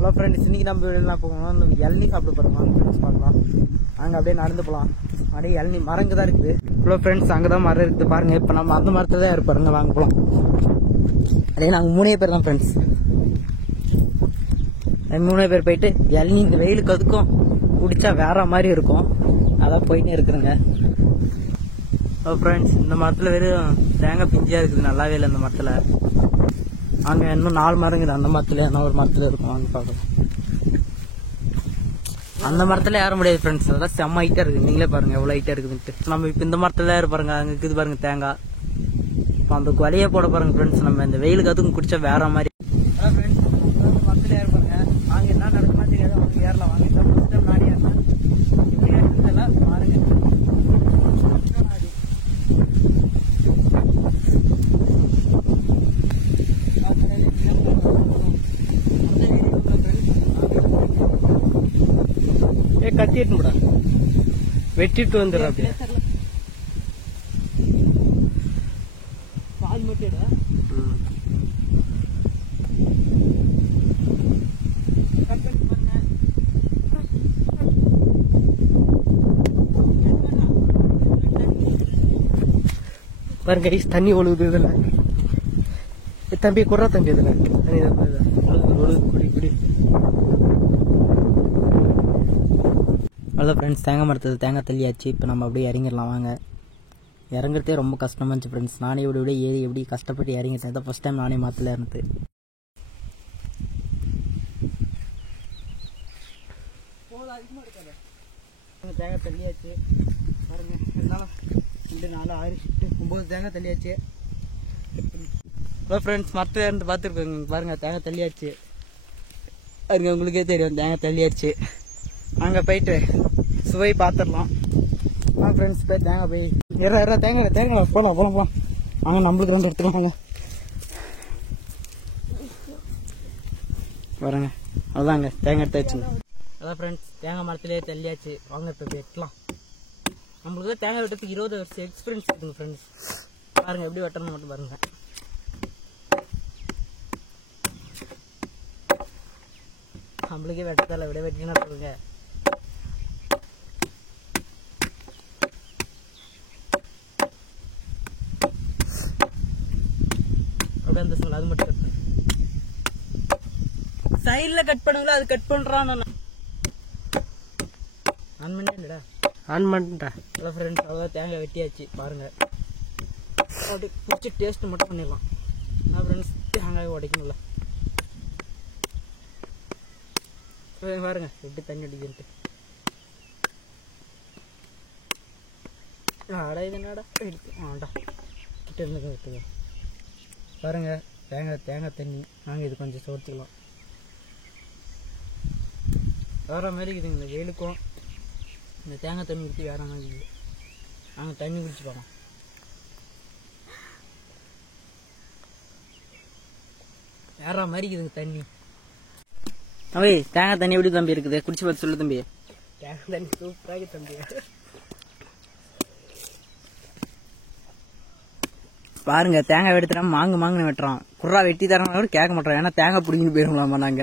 Hello friends, இன்னைக்கு நம்ம வெளியெல்லாம் போகணும். நம்ம இளநீ சாப்பிட போகிறோம். ஃப்ரெண்ட்ஸ் பார்க்கலாம். அங்கே அப்படியே நடந்து போகலாம். அப்படியே இளநீ மரங்க தான் இருக்குது. ஹலோ ஃப்ரெண்ட்ஸ், அங்கே தான் மரம் இருக்குது பாருங்கள். இப்போ நம்ம அந்த மரத்தில் தான் இருப்பாருங்க. வாங்க போகலாம். அதே நாங்கள் 3 பேர் தான் ஃப்ரெண்ட்ஸ். 3 பேர் போயிட்டு இளநீ இந்த வெயிலுக்கு அதுக்கும் குடித்தா வேற மாதிரி இருக்கும். அதான் போயிட்டே இருக்குதுங்க. ஹலோ ஃப்ரெண்ட்ஸ், இந்த மரத்தில் வெறும் தேங்காய் பிஞ்சியாக இருக்குது. நல்லாவே இல்லை இந்த மரத்தில். அங்கே இன்னும் 4 மரங்குது. அந்த மரத்துல என்ன ஒரு மரத்தில் இருக்கும். வாங்க பார்க்கலாம். அந்த மரத்தில் ஏற முடியாது ஃப்ரெண்ட்ஸ். அதெல்லாம் செம்ம ஹைட்டாக இருக்குது. நீங்களே பாருங்கள் எவ்வளோ ஹைட்டாக இருக்குதுன்ட்டு. நம்ம இப்போ இந்த மரத்தில் ஏற பாருங்க. அங்கே இருக்குது பாருங்க தேங்காய். இப்போ அந்த கொலையே போட பாருங்க ஃப்ரெண்ட்ஸ். நம்ம இந்த வெயிலுக்கு அதுக்கும் குடிச்சா வேற மாதிரி. அதான் ஃப்ரெண்ட்ஸ், மரத்தில் ஏற பாருங்க. அங்கே என்ன நடக்குமா தெரியாது. அவங்க ஏறலாம். வாங்க நாடி ஏறலாம். எப்படி ஏறலாம் பாருங்க. கத்திட்டு விட வெட்டிட்டு வந்துடுற. அப்படியே பால் மட்டும் பாருங்க கைஸ், தண்ணி ஒழுகுது இதுல. தம்பி குறா தம்பி இதுல தண்ணி ஒழுகுது. குடி குடி. அவ்வளோ ஃப்ரெண்ட்ஸ், தேங்காய் மரத்தில் தேங்காய் தள்ளியாச்சு. இப்போ நம்ம அப்படியே இறங்கிடலாம். வாங்க. இறங்குறதே ரொம்ப கஷ்டமாக இருந்துச்சு ஃப்ரெண்ட்ஸ். நானே இப்படி ஏறி எப்படி கஷ்டப்பட்டு இறங்கிட்டேன். இதான் ஃபஸ்ட் டைம் நானே மரத்தில் இருந்து. தேங்காய் தள்ளியாச்சு பாருங்க. இருந்தாலும் 2 4 6 9 தேங்காய் தள்ளியாச்சு. ஹலோ ஃப்ரெண்ட்ஸ், மரத்தில் இருந்து பார்த்துருக்கோங்க. பாருங்க தேங்காய் தள்ளியாச்சு. அதுங்க உங்களுக்கே தெரியும் தேங்காய் தள்ளியாச்சு. அங்கே போயிட்டு சுவை பார்த்துடலாம். ஃப்ரெண்ட்ஸ் போய் தேங்காய் போய் தேங்காய் போகலாம். அங்கே நம்மளுக்கு 2 எடுத்துக்கோங்க. வரேங்க. அதாங்க தேங்காய் எடுத்து வச்சுங்க. அதான் ஃப்ரெண்ட்ஸ், தேங்காய் மரத்துலேயே தள்ளியாச்சு. வாங்க இப்போ வெட்டலாம். நம்மளுக்கு தான் தேங்காய் வெட்டுறதுக்கு 20 வருஷம் எக்ஸ்பீரியன்ஸ் இருக்குங்க ஃப்ரெண்ட்ஸ். பாருங்கள் எப்படி வெட்டணும் மட்டும் பாருங்க. நம்மளுக்கே வெட்டத்தால விட வெட்டினா சொல்லுங்க. அந்த சொல்ல அது மட்டும் கட் பண்ணு. சைடுல கட் பண்ணுங்களா? அது கட் பண்றான். ஆன் பண்ணிட்டா ஆன் பண்ணிட்டா. ஹலோ ஃப்ரெண்ட்ஸ், அவ்வளோதான் தேங்காய் வெட்டியாச்சு. பாருங்க அப்படி பிடிச்சி டேஸ்ட் மட்டும் பண்ணிடலாம். ஃப்ரெண்ட்ஸ், தேங்காய் உடைக்கணும்ல. பாருங்க எப்படி தண்ணி அடிக்குன்ட்டு. ஆடா இது என்னடா எடுத்து ஆடா கிட்ட இருந்து எடுத்துக்க. பாருங்க தேங்காய் தண்ணி. நாங்கள் இது கொஞ்சம் சோர்த்துக்கலாம். வேற மாதிரி இருக்குதுங்க இந்த வெயிலுக்கும். இந்த தேங்காய் தண்ணி ஊற்றி வேற மாதிரி இருக்குது. நாங்கள் தண்ணி குடிச்சு பார்க்கலாம். வேற மாதிரி இருக்குதுங்க தண்ணி. அவை தேங்காய் தண்ணி எப்படி தம்பி இருக்குது? குடிச்சு பார்த்து சொல்லு தம்பி. தேங்காய் தண்ணி சூப்பராக தம்பி. பாருங்க தேங்காய் வெட்டுறா மாங்குன்னு வெட்டுறான். குர்ரா வெட்டி தரவங்க கூட கேட்க மாட்டோம். ஏன்னா தேங்காய் பிடிங்கிட்டு போயிடுங்களாமா நாங்க.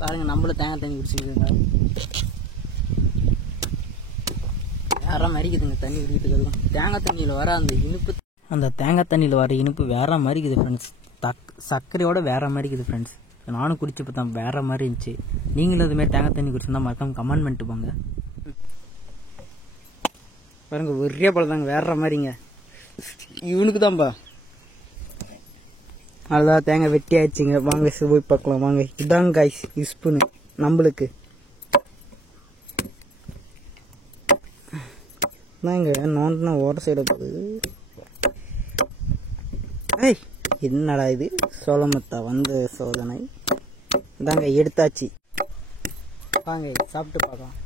பாருங்க நம்மளும் தேங்காய் தண்ணி குடிச்சுக்கிதுங்க. வேற மாதிரிக்குதுங்க தண்ணி குடிக்கிறதுக்கு. தேங்காய் தண்ணியில் வர அந்த இனிப்பு, அந்த தேங்காய் தண்ணியில் வர இனிப்பு வேற மாதிரி இருக்குது ஃப்ரெண்ட்ஸ். சர்க்கரையோட வேற மாதிரி இருக்குது ஃப்ரெண்ட்ஸ். நானும் குடிச்சு பார்த்தேன், வேற மாதிரி இருந்துச்சு. நீங்களும் இதுமாதிரி தேங்காய் தண்ணி குடிச்சிருந்தா மறக்காம கமெண்ட் பண்ணிட்டு போங்க. பாருங்க ஒரே போல தாங்க வேற மாதிரிங்க. இவனுக்கு தான்ப்பா. அதுதான் தேங்காய் வெட்டி ஆயிடுச்சுங்க. வாங்க போய் பார்க்கலாம். வாங்க. இதாங்க காய்ஸ் ஸ்பூனு நம்மளுக்கு தாங்க. நோண்டுனா ஓர சைட போகுது. ஏய் என்னடா இது? சோளமத்தா வந்த சோதனை தாங்க. எடுத்தாச்சு. வாங்க சாப்பிட்டு பார்க்கலாம்.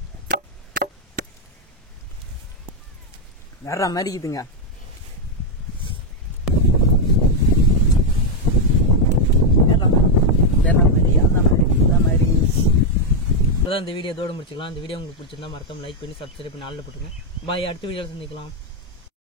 வேற மாதிரி இருக்குதுங்க. இந்த வீடியோ இதோட முடிச்சுக்கலாம். இந்த வீடியோ உங்களுக்கு பிடிச்சிருந்தா மறக்காம லைக் பண்ணி சப்ஸ்கிரைப் பண்ணி ஆல்ல போட்டுருங்க. பாய். அடுத்த வீடியோவில் சந்திக்கலாம்.